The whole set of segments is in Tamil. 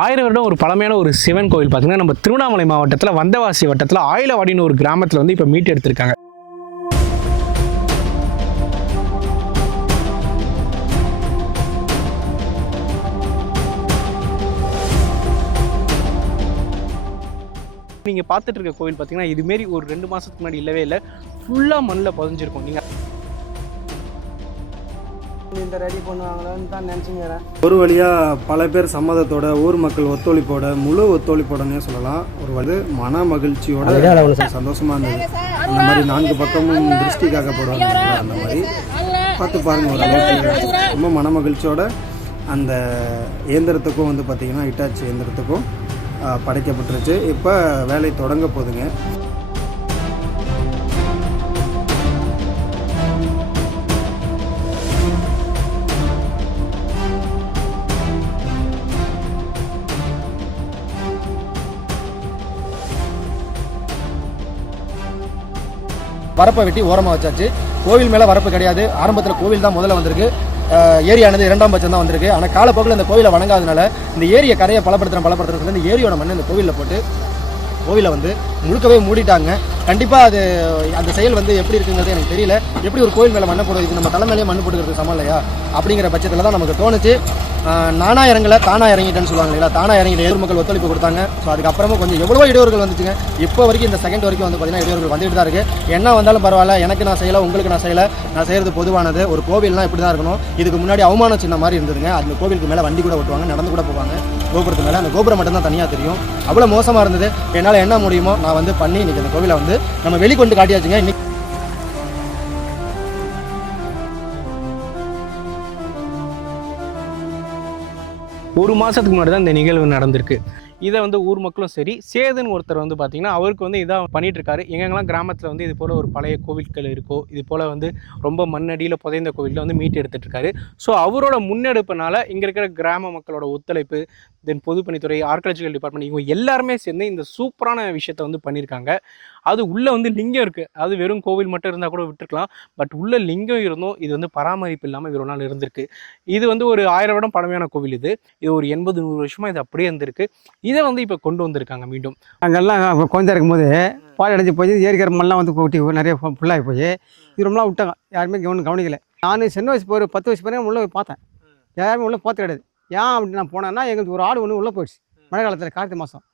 ஆயிரம் வருடம் ஒரு பழமையான ஒரு சிவன் கோவில் பார்த்தீங்கன்னா நம்ம திருவண்ணாமலை மாவட்டத்தில் வந்தவாசி வட்டத்தில் ஆயிலவாடின்னு ஒரு கிராமத்தில் வந்து இப்போ மீட் எடுத்திருக்காங்க. நீங்கள் பார்த்துட்டு இருக்க கோவில் பார்த்தீங்கன்னா இதுமாரி ஒரு ரெண்டு மாதத்துக்கு முன்னாடி இல்லவே இல்லை. ஃபுல்லாக மண்ணில் புதஞ்சிருக்கும். நீங்கள் இந்த ரெடி பண்ணுவாங்களோன்னு தான் நினச்சிங்கிறேன் ஒரு வழியாக பல பேர் சம்மதத்தோட ஊர் மக்கள் ஒத்துழைப்போட முழு ஒத்துழைப்போடனே சொல்லலாம். ஒரு வந்து மன மகிழ்ச்சியோட சந்தோஷமா இருந்தது. அந்த மாதிரி நான்கு பக்கமும் திருஷ்டி காக்கப்படுவாங்க அந்த மாதிரி பார்த்து பாருங்க ஒரு அளவுக்கு. ரொம்ப மன மகிழ்ச்சியோட அந்த இயந்திரத்துக்கும் வந்து பார்த்திங்கன்னா இட்டாச்சி இயந்திரத்துக்கும் படைக்கப்பட்டுருச்சு. இப்போ வேலை தொடங்க போகுதுங்க. வரப்பை வெட்டி ஓரமாக வச்சாச்சு. கோவில் மேலே வரப்பு கிடையாது. ஆரம்பத்தில் கோவில் தான் முதல்ல வந்திருக்கு. ஏரியானது இரண்டாம் பட்சம் தான் வந்திருக்கு. ஆனால் காலப்போக்கில் இந்த கோவிலை வணங்காதனால இந்த ஏரியை கரையை பலப்படுத்துகிற பலப்படுத்துறது இந்த ஏரியோட மண் இந்த கோவிலில் போட்டு கோவிலை வந்து முழுக்கவே மூடிட்டாங்க. கண்டிப்பாக அது அந்த செயல் வந்து எப்படி இருக்குங்கிறது எனக்கு தெரியல. எப்படி ஒரு கோவில் மேலே மண்ணை போடுறது இது நம்ம தலைமையிலே மேலேயே மண்ணு போட்டுக்கிறது சமம் இல்லையா? அப்படிங்கிற பட்சத்தில் தான் நமக்கு தோணுச்சு. நானாக இறங்கலை தானாக இறங்கிட்டேன்னு சொல்லுவாங்க இல்லையா தானாக இறங்கிட்டு எதிர் மக்கள் ஒத்துழைப்பு கொடுத்தாங்க. ஸோ அதுக்கப்புறமா கொஞ்சம் எவ்வளோ இடையூறுகள் வந்துச்சுங்க. இப்போ வரைக்கும் இந்த செகண்ட் வரைக்கும் வந்து பார்த்தீங்கன்னா இடையூறுகள் வந்துட்டு தான் இருக்குது என்ன வந்தாலும் பரவாயில்ல எனக்கு நான் செய்யலை உங்களுக்கு நான் செய்யலை. நான் செய்கிறது பொதுவானது. ஒரு கோவில்னால் இப்படி தான் இருக்கணும். இதுக்கு முன்னாடி அவமானம் சின்ன மாதிரி இருந்ததுங்க. அந்த கோவிலுக்கு மேலே வண்டி கூட ஓட்டுவாங்க நடந்து கூட போவாங்க. கோபுரத்து மேலே அந்த கோபுரம் மட்டும் தான் தனியாக தெரியும். அவ்வளோ மோசமாக இருந்தது. என்னால் என்ன முடியுமோ நான் வந்து பண்ணி இன்னைக்கு அந்த கோவிலை வந்து நம்ம வெளிக்கொண்டு காட்டியாச்சுங்க. இன்னைக்கு ஒரு மாதத்துக்கு முன்னாடி தான் இந்த நிகழ்வு நடந்திருக்கு. இதை வந்து ஊர் மக்களும் சரி சேதுன்னு ஒருத்தர் வந்து பார்த்தீங்கன்னா அவருக்கு வந்து இதாக பண்ணிட்டு இருக்காரு எங்கெங்கெல்லாம் கிராமத்தில் வந்து இது போல் ஒரு பழைய கோவில்கள் இருக்கோ இது போல் வந்து ரொம்ப மண்ணடியில் புதைந்த கோவிலில் வந்து மீட்டு எடுத்துட்டு இருக்காரு ஸோ அவரோட முன்னெடுப்புனால இங்கே இருக்கிற கிராம மக்களோட ஒத்துழைப்பு தென் பொதுப்பணித்துறை ஆர்கியாலஜிக்கல் டிபார்ட்மெண்ட் இவங்க எல்லாருமே சேர்ந்து இந்த சூப்பரான விஷயத்தை வந்து பண்ணியிருக்காங்க அது உள்ளே வந்து லிங்கம் இருக்குது அது வெறும் கோவில் மட்டும் இருந்தால் கூட விட்டுருக்கலாம். பட் உள்ள லிங்கம் இருந்தும் இது வந்து பராமரிப்பு இல்லாமல் இவ்வளோ நாள் இருந்திருக்கு. இது வந்து ஒரு ஆயிரம் வருடம் பழமையான கோவில் இது. இது ஒரு எண்பது நூறு வருஷமாக இது அப்படியே இருந்திருக்கு. இதை வந்து இப்போ கொண்டு வந்திருக்காங்க மீண்டும். அங்கெல்லாம் குழந்தை இருக்கும்போது பால் அடைஞ்சு போய் ஏரிக்கிற மண்ணெலாம் வந்து கொட்டி நிறைய ஃபுல்லாகி போய் இது ரொம்பலாம் விட்டாங்க. யாருமே கவனம் கவனிக்கல. நான் சின்ன வயசு ஒரு பத்து வயசு பிறகு உள்ளே போய் பார்த்தேன். யாருமே உள்ளே பார்த்து கிடையாது. ஏன் அப்படி நான் போனேன்னா எங்களுக்கு ஒரு ஆடு ஒன்று உள்ளே போயிடுச்சு. மழை காலத்தில் கார்த்திகை மாதம்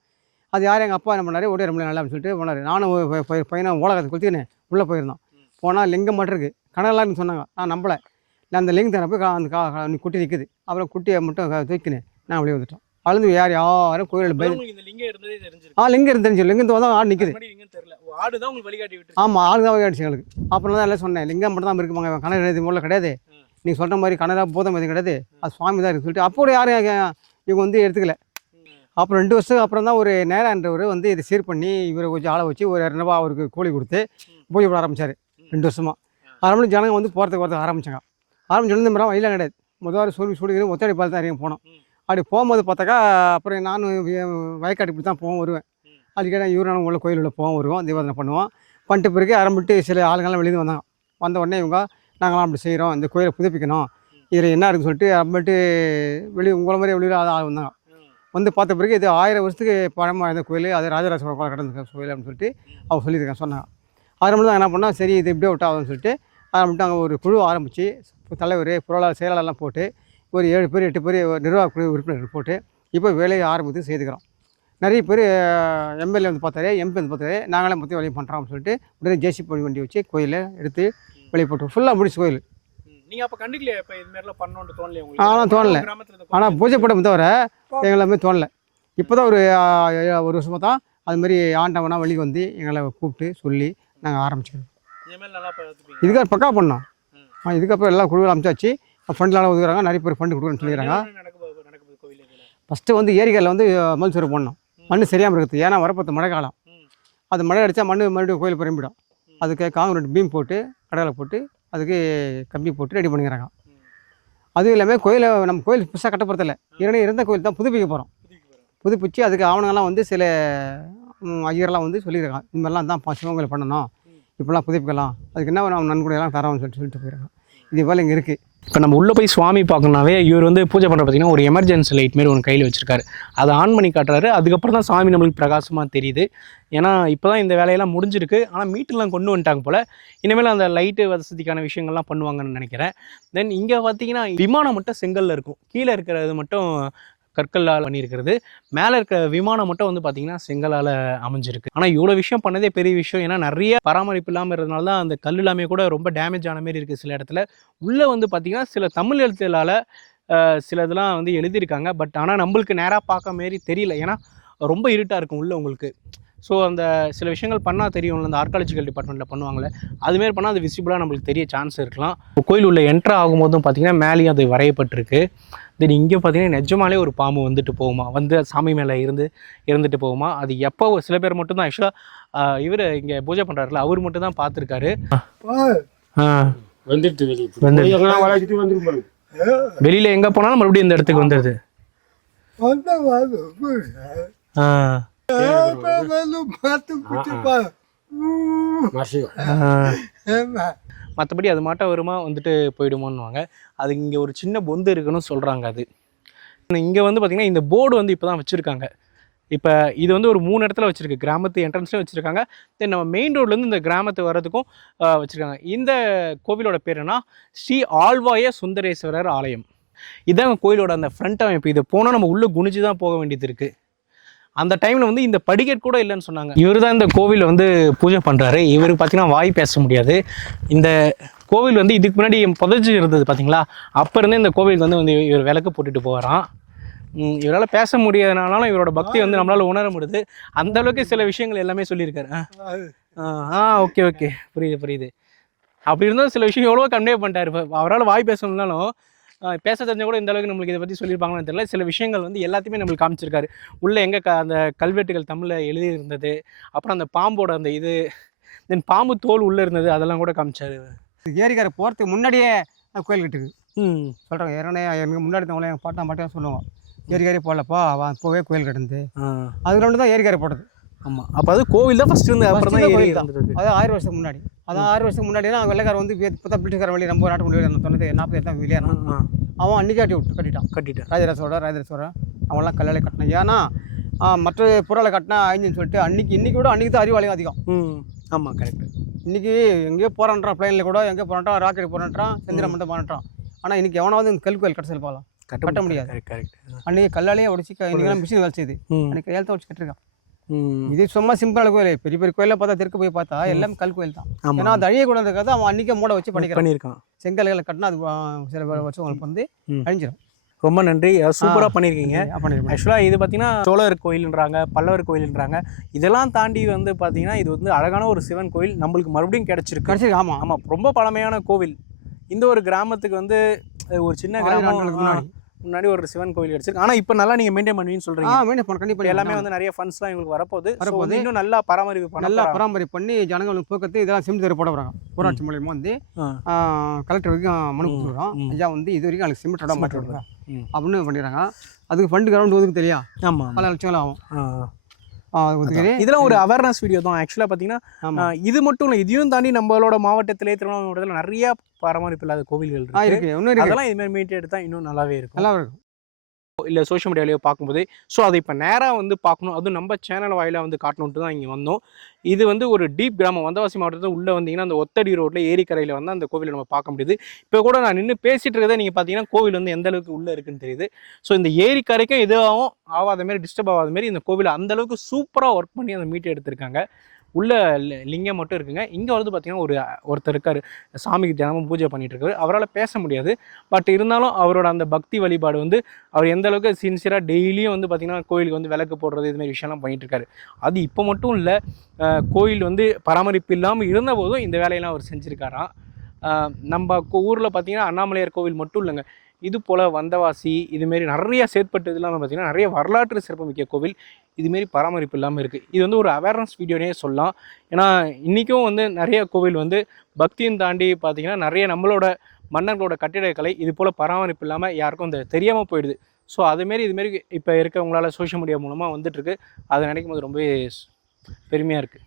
அது யார் எங்கள் அப்பா என்ன பண்ணாரு? ஓடி ரொம்ப நல்லா அப்படின்னு சொல்லிட்டு போனார். நானும் ஒரு பையனை ஓலகத்தை குளித்துக்கினேன் உள்ளே போயிருந்தோம். போனால் லிங்கம் மட்டும் இருக்குது கனலான்னு சொன்னாங்க. நான் நம்பலை. நான் அந்த லிங்கம் தர போய் கா- அந்த கா குட்டி நிற்குது அப்புறம் குட்டியை மட்டும் தூக்கினேன் நான் வெளியே வந்துட்டோம். அழுந்து யார் யாரும் கோயில் பய இந்த லிங்கம் இருந்ததே தெரிஞ்சிருக்கு. ஆ லிங்கம் இருந்து தெரிஞ்சு லிங்கம் தான் ஆடு நிற்குது தெரியல. ஆடு தான் உங்களுக்கு வழிகாட்டி விட்டு ஆமாம் ஆளு தான் ஆயிடுச்சு எங்களுக்கு. அப்புறம் தான் எல்லாம் சொன்னேன். லிங்கம் மட்டும் தான் இருக்குமாங்க கணக்கு கிடையாது முதல்ல கிடையாது. நீங்கள் சொல்கிற மாதிரி கனரா பூதம் எதுவும் கிடையாது. அது சுவாமி தான் இருக்கு சொல்லிட்டு. அப்போ யாரும் இவங்க வந்து எடுத்துக்கல. அப்புறம் ரெண்டு வருஷத்துக்கு அப்புறம் தான் ஒரு நேரான்றவர் வந்து இதை சீர் பண்ணி இவரை கொஞ்சம் ஆளை வச்சு ஒரு இரநூறுபா அவருக்கு கூலி கொடுத்து பூஜை போட ஆரம்பிச்சார். ரெண்டு வருஷமாக ஆரம்பி ஜனங்க வந்து போகிறதுக்கு வரதுக்கு ஆரம்பிச்சாங்க. ஆரம்பிச்சு இந்த மரம் வயலாம் கிடையாது. முதல்ல சூடு சூடு ஒத்தடி பால் தான் இறங்கி போனோம். அப்படி போகும்போது பார்த்தாக்கா அப்புறம் நானும் வி- வயக்காடு இப்படி தான் போவோம் வருவேன். அதுக்கே இவரான உள்ள கோயில் உள்ள போவோம் வருவோம் தீபாவளி பண்ணுவோம். பண்ணிட்டு பிறகு ஆரம்பிட்டு சில ஆளுங்கள்லாம் வெளியே வந்தாங்க. வந்த உடனே இவங்க நாங்களாம் அப்படி செய்கிறோம் இந்த கோயிலை புதுப்பிக்கணும். இதில் என்ன இருக்குன்னு சொல்லிட்டு அப்புறமேட்டு வெளியே உங்களை மாதிரி வெளியில் ஆள் வந்தாங்க. வந்து பார்த்த பிறகு இது ஆயிரம் வருஷத்துக்கு பழமாக இருந்த கோயில் அது ராஜராஜ சோழ கடந்த கோயில் அப்படின்னு சொல்லிட்டு அவங்க சொல்லியிருக்காங்க சொன்னாங்க. ஆரம்பிட்டு தான் என்ன பண்ணால் சரி இது இப்படியே விட்டாதுன்னு சொல்லிட்டு ஆரம்பிட்டு அங்கே ஒரு குழு ஆரம்பித்து தலைவர் பொருளாளர் செயலாளர்லாம் போட்டு ஒரு ஏழு பேர் எட்டு பேர் ஒரு நிர்வாக குழு உறுப்பினர்கள் போட்டு இப்போ வேலையை ஆரம்பித்து செய்துக்கிறோம். நிறைய பேர் எம்எல்ஏ வந்து பார்த்தாரு எம்பி வந்து பார்த்தாரு நாங்களே மொத்தம் வேலையை பண்ணுறோம் அப்படின்னு சொல்லிட்டு உடனே ஜேசி பொடி வண்டி வச்சு கோயிலை எடுத்து வெளியே போட்டு ஃபுல்லாக முடிச்சு கோயில். நீங்க அப்ப கண்டுக்கலையா இப்ப இது மாதிரிலாம் பண்ணணும்னு தோணலையா ஆனா தோணல. கிராமத்துல ஆனால் பூஜை படம் தவிர எங்களை தோணலை. இப்போ தான் ஒரு ஒரு வருஷமாக தான் அது மாதிரி ஆண்டவனா வெளியே வந்து எங்களை கூப்பிட்டு சொல்லி நாங்கள் ஆரம்பிச்சிக்கிறோம். இதுக்காக பக்கா பண்ணோம். ஆ இதுக்கப்புறம் எல்லாம் குழுவில் அமைச்சாச்சு. ஃபண்ட்லாம் ஒதுக்குறாங்க. நிறைய பேர் ஃபண்டு கொடுக்குறேன்னு சொல்லிடுறாங்க ஃபஸ்ட்டு வந்து ஏரிகளில் வந்து மண் சோறு போடணும். மண் சரியாமல் இருக்குது. ஏன்னா வரப்போது மழை காலம். அது மழை அடித்தா மண் மறுபடியும் கோயில் பரம்பிடும் அதுக்கு காங்கிரீட் பீம் போட்டு கடலை போட்டு அதுக்கு கம்பி போட்டு ரெடி பண்ணிக்கிறாங்க. அதுவும் இல்லாமல் கோயிலை நம்ம கோயில் புதுசாக கட்ட போகிறதில்ல இருந்த கோயில் தான் புதுப்பிக்க போகிறோம் புதுப்பிச்சு அதுக்கு ஆவணங்கள்லாம் வந்து சில ஐயர்லாம் வந்து சொல்லியிருக்காங்க. இந்த மாதிரிலாம் தான் பா- பண்ணணும். இப்படிலாம் புதுப்பிக்கலாம். அதுக்கு என்ன நம்ம நன்கொடையெல்லாம் தரோம்னு சொல்லிட்டு சொல்லிட்டு போயிடுறாங்க இது போல் இங்கே இருக்குது இப்போ நம்ம உள்ளே போய் சுவாமி பார்க்கணுனாவே இவர் வந்து பூஜை பண்ணுற பார்த்தீங்கன்னா ஒரு எமர்ஜென்சி லைட் மாரி ஒன்று கையில் வச்சுருக்காரு. அதை ஆன் பண்ணி காட்டுறாரு. அதுக்கப்புறம் தான் சாமி நம்மளுக்கு பிரகாசமாக தெரியுது. ஏன்னா இப்போ தான் இந்த வேலையெல்லாம் முடிஞ்சிருக்கு. ஆனால் மீட்டர்லாம் கொண்டு வந்துட்டாங்க போல். இனிமேல் அந்த லைட்டு வசதிக்கான விஷயங்கள்லாம் பண்ணுவாங்கன்னு நினைக்கிறேன். தென் இங்கே பார்த்தீங்கன்னா விமானம் மட்டும் செங்கல்ல இருக்கும். கீழே இருக்கிறது மட்டும் கற்களால் பண்ணியிருக்கிறது. மேலே இருக்கிற விமானம் மட்டும் வந்து பார்த்தீங்கன்னா செங்கலால் அமைஞ்சிருக்கு. ஆனால் இவ்வளோ விஷயம் பண்ணதே பெரிய விஷயம். ஏன்னா நிறைய பராமரிப்பு இல்லாமல் இருந்தனால தான் அந்த கல் எல்லாமே கூட ரொம்ப டேமேஜ் ஆன மாரி இருக்குது சில இடத்துல. உள்ளே வந்து பார்த்திங்கன்னா சில தமிழ் எழுத்துலால் சில இதெல்லாம் வந்து எழுதியிருக்காங்க. பட் ஆனால் நம்மளுக்கு நேராக பார்க்க மாரி தெரியல. ஏன்னா ரொம்ப இருட்டாக இருக்கும் உள்ளே உங்களுக்கு. ஸோ அந்த சில விஷயங்கள் பண்ணால் தெரியும்ல அந்த ஆர்காலஜிக்கல் டிபார்ட்மெண்ட்டில் பண்ணுவாங்கள்ல அதுமாரி பண்ணால் அது விசிபிளாக நம்மளுக்கு தெரிய சான்ஸ் இருக்கலாம். கோயில் உள்ள என்ட்ரு ஆகும்போதும் பார்த்தீங்கன்னா மேலேயும் அது வரையப்பட்டிருக்கு. தென் இங்கே பார்த்தீங்கன்னா நிஜமாலே ஒரு பாம்பு வந்துட்டு போகுமா? வந்து சாமி மேலே இருந்து இருந்துட்டு போகுமா? அது எப்போ சில பேர் மட்டும்தான் ஆக்சுவலாக இவர் இங்கே பூஜை பண்ணுறாருல அவர் மட்டும் தான் பார்த்துருக்காரு வந்துட்டு வெளியில் எங்கே போனாலும் மறுபடியும் இந்த இடத்துக்கு வந்துடுது ஆ. மற்றபடி அது மாட்டம் வருமா வந்துட்டு போயிடுமோன்னுவாங்க. அது இங்கே ஒரு சின்ன பொந்து இருக்குன்னு சொல்கிறாங்க அது. இங்கே வந்து பார்த்திங்கன்னா இந்த போர்டு வந்து இப்போ தான் வச்சுருக்காங்க. இப்போ இது வந்து ஒரு மூணு இடத்துல வச்சுருக்கு. கிராமத்து என்ட்ரன்ஸ்லையும் வச்சுருக்காங்க. தென் நம்ம மெயின் ரோட்லேருந்து இந்த கிராமத்து வர்றதுக்கும் வச்சுருக்காங்க. இந்த கோவிலோட பேர் என்ன ஸ்ரீ ஆழ்வாய சுந்தரேஸ்வரர் ஆலயம். இதாங்க கோயிலோட அந்த ஃப்ரண்ட் அமைப்பு. இதை போனால் நம்ம உள்ளே குனிஞ்சு தான் போக வேண்டியது இருக்குது அந்த டைமில் வந்து இந்த படிக்கட் கூட இல்லைன்னு சொன்னாங்க. இவர் தான் இந்த கோவிலை வந்து பூஜை பண்ணுறாரு இவருக்கு பார்த்தீங்கன்னா வாய் பேச முடியாது. இந்த கோவில் வந்து இதுக்கு முன்னாடி புதைச்சி இருந்தது பார்த்தீங்களா அப்போ இருந்தே இந்த கோவிலுக்கு வந்து வந்து இவர் விளக்கு போட்டுட்டு போகிறான் இவரால் பேச முடியாதனாலும் இவரோட பக்தி வந்து நம்மளால் உணர முடியுது. அந்த அளவுக்கு சில விஷயங்கள் எல்லாமே சொல்லியிருக்காரு. ஆ. Okay okay. புரியுது புரியுது. அப்படி இருந்தாலும் சில விஷயம் எவ்வளோ கன்வே பண்ணிட்டாரு. இப்போ அவரால் வாய் பேசணும்னாலும் பேச தெரிஞ்ச கூட இந்த அளவுக்கு நம்மளுக்கு இதை பற்றி சொல்லியிருப்பாங்கன்னு தெரியல. சில விஷயங்கள் வந்து எல்லாத்தையுமே நம்மளுக்கு காமிச்சிருக்காரு. உள்ளே எங்கே க அந்த கல்வெட்டுகள் தமிழில் எழுதி இருந்தது அப்புறம் அந்த பாம்போட அந்த இது தென் பாம்பு தோல் உள்ளே இருந்தது அதெல்லாம் கூட காமிச்சாரு. ஏரிக்கார போகிறதுக்கு முன்னாடியே கோயில் கட்டுது ம். சொல்கிறாங்க ஏற்கனவே எனக்கு முன்னாடி தவங்கள எங்கள் பாட்டா மட்டும் சொல்லுவாங்க. ஏரிக்காரே போடலப்பா அவன் போவே கோயில் கட்டுந்து ஒன்று தான் ஏரிக்காரை போட்டது. ஆமாம் அப்போ அது கோவில் தான் ஃபஸ்ட்டு இருந்து அப்புறம் தான் கோவில் தான். அது ஆயிரம் வருஷத்துக்கு முன்னாடி. அதான் ஆயிரம் வருஷத்துக்கு முன்னாடி தான் வெள்ளைக்கார வந்து இப்போ பிரிட்டிஷ்கார வழி நம்ம நாட்டு வெளியே தொண்ணூற்றி நாற்பது தான் வெளியே ஆ ஆ. அவன் அன்றைக்கி கட்டி விட்டு கட்டிட்டான். கட்டிட்டேன். ராஜராஜ சோழர் ராஜராஜ சோழர் அவன்லாம் கல்லாலே கட்டினான். ஏன்னா மற்ற புறால கட்டினா அழிஞ்சுன்னு சொல்லிட்டு அன்னைக்கு இன்னைக்கு கூட அன்றைக்கி தான் அறிவாளியும் அதிகம். ம். ஆமாம் கரெக்டு. இன்னைக்கு எங்கேயோ போகிறான்றான் பிளைனில் கூட எங்கேயோ போகிறான்றான் ராக்கெட் போகிறான்றான் செந்திரம் மட்டும் போகிறான்றான் ஆனால் இன்னைக்கு எவனாவது இந்த கல் கோயில் கடைசியில் போகலாம். கட்ட முடியாது. கரெக்ட் அன்றைக்கி கல்லாலேயே உடச்சி இன்னைக்கு மிஷின் வேலை செய்யுது. அன்றைக்கி கையால் தான் உடச்சி கட்டிருக்கான். இது சும்மா சிம்பிளான கோயில். பெரிய பெரிய கோயிலில் பார்த்தா தெற்கு போய் பார்த்தா எல்லாமே கல் கோயில் தான். ஏன்னா அது அழியக்கூடாதுக்காக அவன் அன்றைக்கே மூட வச்சு பண்ணிக்கிறான். பண்ணியிருக்கான். செங்கல்களை கட்டினா அது சில வருஷங்களுக்கு வந்து ம். அழிஞ்சிடும் ரொம்ப நன்றி. சூப்பராக பண்ணியிருக்கீங்க. ஆக்சுவலாக இது பார்த்தீங்கன்னா சோழர் கோயில்ன்றாங்க பல்லவர் கோயில்ன்றாங்க. இதெல்லாம் தாண்டி வந்து பார்த்தீங்கன்னா இது வந்து அழகான ஒரு சிவன் கோயில். நம்மளுக்கு மறுபடியும் கிடச்சிருக்கு. கடைசி ஆமாம் ஆமாம் ரொம்ப பழமையான கோவில். இந்த ஒரு கிராமத்துக்கு வந்து ஒரு சின்ன கிராமம் முன்னாடி. ஆ, ஒரு சிவன் கோயில் கிடச்சிருக்கு. ஆனால் இப்போ நல்லா நீங்கள் மெயின்டைன் பண்ணுவீங்கன்னு ஆ சொல்கிறீங்க பண்ண கண்டிப்பாக எல்லாமே வந்து நிறைய ஃபண்ட்ஸ்லாம் எங்களுக்கு வரப்போகுது. வரப்போகுது. இன்னும் நல்லா பராமரிப்பு நல்லா. பராமரிப்பு பண்ணி ஜனங்களுக்கு போக்குவரத்து இதெல்லாம் சிமெண்ட் தெரு போட போகிறாங்க ஊராட்சி மூலியமாக வந்து ஆ. கலெக்டர் வரைக்கும் மனு கொடுத்துருக்கோம். ஐயா வந்து இது வரைக்கும் எனக்கு சிமெண்ட் இடம் சிமெண்ட் மாற்றி விடுங்க ம். அப்படின்னு பண்ணிடுறாங்க. அதுக்கு ஃபண்டு கிரவுண்ட் ஒதுக்கு தெரியா? ஆமாம் பல லட்சங்கள் ஆகும். இதெல்லாம் ஒரு அவேர்னஸ் வீடியோ தான். ஆக்சுவலாக பார்த்தீங்கன்னா இது மட்டும் இல்லை இதையும் தாண்டி நம்மளோட மாவட்டத்திலே திருவண்ணாமலை மாவட்டத்தில் நிறைய பராமரிப்பு இல்லாத கோவில்கள் இருக்கு. இன்னும் அதெல்லாம் இது மாதிரி மீட் எடுத்தா இன்னும் நல்லாவே இருக்கும். நல்லா இருக்கும். இல்லை சோஷியல் மீடியாவிலையோ பார்க்கும்போது ஸோ அதை இப்போ நேராக வந்து பார்க்கணும் அதுவும் நம்ம சேனல் வாயிலாக வந்து காட்டணுன்ட்டு தான் இங்கே வந்தோம். இது வந்து ஒரு டீப் கிராமம் வந்தவாசி மாவட்டத்தில் உள்ளே வந்தீங்கன்னா அந்த ஒத்தடி ரோட்டில் ஏரிக்கரையில் வந்து அந்த கோவிலை நம்ம பார்க்க முடியுது. இப்போ கூட நான் நின்று பேசிகிட்டு இருக்கதை நீங்கள் பார்த்தீங்கன்னா கோவில் வந்து எந்த அளவுக்கு உள்ளே இருக்குன்னு தெரியுது. ஸோ இந்த ஏரிக்கரைக்கும் எதுவாகவும் ஆகாத மாரி டிஸ்டர்ப் ஆகாத மாரி இந்த கோவிலை அந்தளவுக்கு சூப்பராக ஒர்க் பண்ணி அந்த மீட்டை எடுத்திருக்காங்க. உள்ள லிங்கம் மட்டும் இருக்குங்க. இங்கே வந்து பார்த்தீங்கன்னா ஒரு ஒருத்தர் இருக்கார். சாமிக்கு தினமும் பூஜை பண்ணிகிட்டு இருக்காரு அவரால் பேச முடியாது. பட் இருந்தாலும் அவரோட அந்த பக்தி வழிபாடு வந்து அவர் எந்த அளவுக்கு சின்சியராக டெய்லியும் வந்து பார்த்திங்கன்னா கோயிலுக்கு வந்து விளக்கு போடுறது இது மாதிரி விஷயம்லாம் பண்ணிட்டு இருக்காரு அது இப்போ மட்டும் இல்லை கோயில் வந்து பராமரிப்பு இல்லாமல் இருந்த போதும் இந்த வேலையெல்லாம் அவர் செஞ்சுருக்காராம். நம்ம ஊரில் பார்த்தீங்கன்னா அண்ணாமலையார் கோவில் மட்டும் இல்லைங்க. இது போல் வந்தவாசி இதுமாரி நிறைய செயற்பட்டு இல்லாமல் பார்த்தீங்கன்னா நிறைய வரலாற்று சிறப்புமிக்க கோவில். இதுமாரி பராமரிப்பு இல்லாமல் இருக்குது இது வந்து ஒரு அவேர்னஸ் வீடியோனே சொல்லலாம். ஏன்னா இன்றைக்கும் வந்து நிறைய கோவில் வந்து பக்தியும் தாண்டி பார்த்திங்கன்னா நிறைய நம்மளோட மன்னர்களோட கட்டிடக்கலை இது போல் பராமரிப்பு இல்லாமல் யாருக்கும் இந்த தெரியாமல் போயிடுது. ஸோ அதுமாரி இதுமாரி இப்போ இருக்கவங்களால் சோஷியல் மீடியா மூலமாக வந்துட்டுருக்கு. அதை நினைக்கும் போது ரொம்பவே பெருமையாக இருக்குது